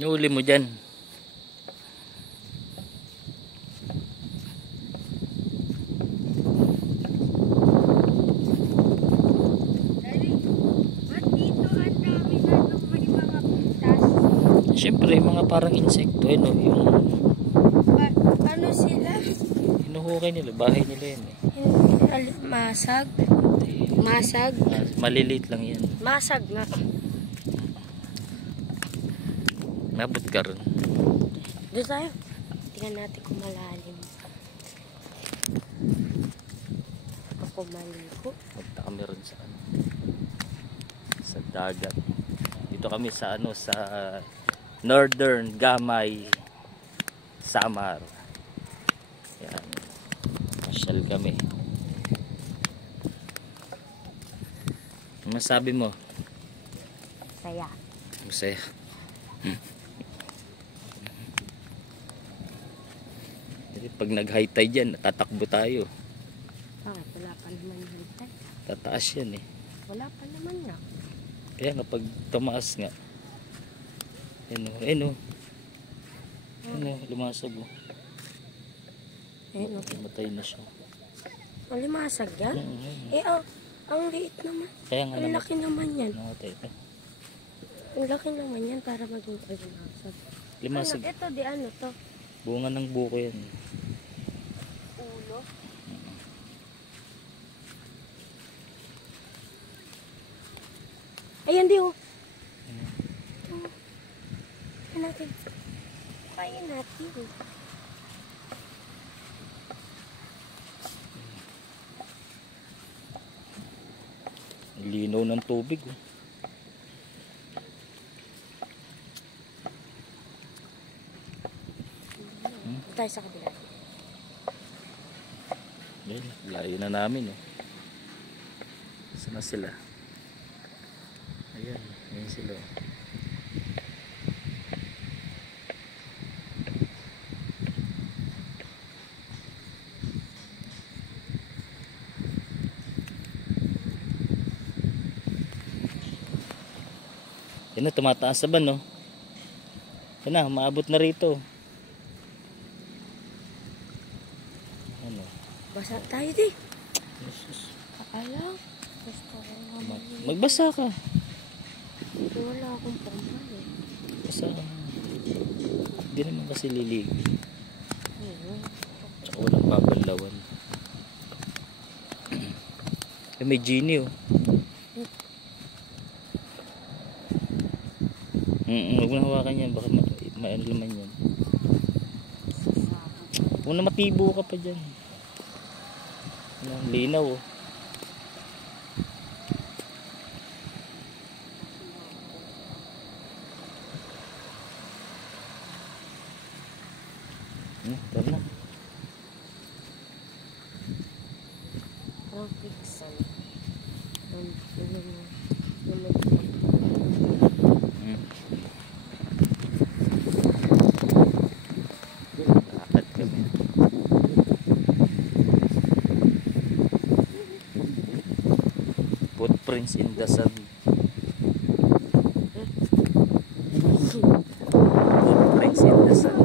Nahuli mo dyan. Siyempre, mga parang insekto, ano, yung... Ano sila? Hinuhukay nila, bahay nila yan eh. Masag? Masag? Maliliit lang yan. Masag nga. Nabot ka ron. Doon tayo. Tingnan natin kung malalim. Ako maligo. Punta kami ron sa ano, sa dagat. Dito kami sa ano, sa Northern Gamay, Samar. Yan. Pasyal kami. Ano masabi mo? Saya. Masaya. Pag nag-high tide yan, tatakbo tayo. Bakit? Wala pa naman yung tide. Tataas yan eh. Wala pa naman nga. Kaya nga pag tumaas nga. Ano, lumasag oh. Matay na siya. Limasag yan? Eh, ang liit naman. Kaya nga ang laki naman yan. Namatay ito. Ang laki naman yan para maging limasag. Limasag. Ito, di ano to? Bunga ng buko yan. Ulo? Ayan di oh. Kaya natin. Kaya natin. Linaw ng tubig oh. Tayo sa kabila. Yan, layo na namin oh. Saan na sila? Ayan, ayan sila oh. Yan na, tumataas na ba no? Yan na, maabot na rito. Ano? Basa tayo di. Jesus. Akala. Gusto ko nga Magbasa ka. wala akong pamahal eh. Basa ka. Hindi naman kasi lilig. Tsaka walang babalawan. May genie oh. Huwag mo na hawakan yan, baka maano naman yan. Huwag na matibo ka pa dyan. Linaw oh. Tara na. Parang pixel. Lakad kami. Footprints in the sand. Footprints in the sand.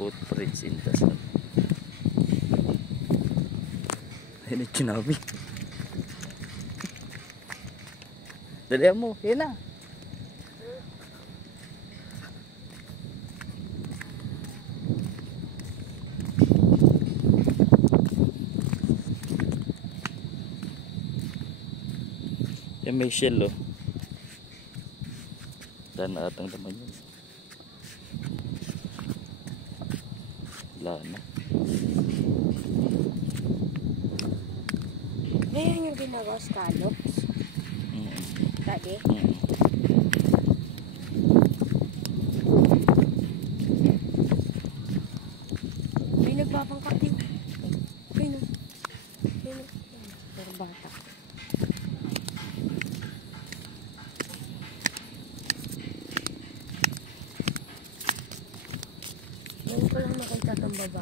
Footprints in the sand. Ayun yung tsunami. Dalihan mo, yun na. Yan may shell oh. Wala na atang naman yun. Wala na. Ngayon yung ginagawa scallops. Tadi? May nagpapangkat din. Ayun o. Ayun o. Pero bata. Ngayon ko lang nakita tatong baba.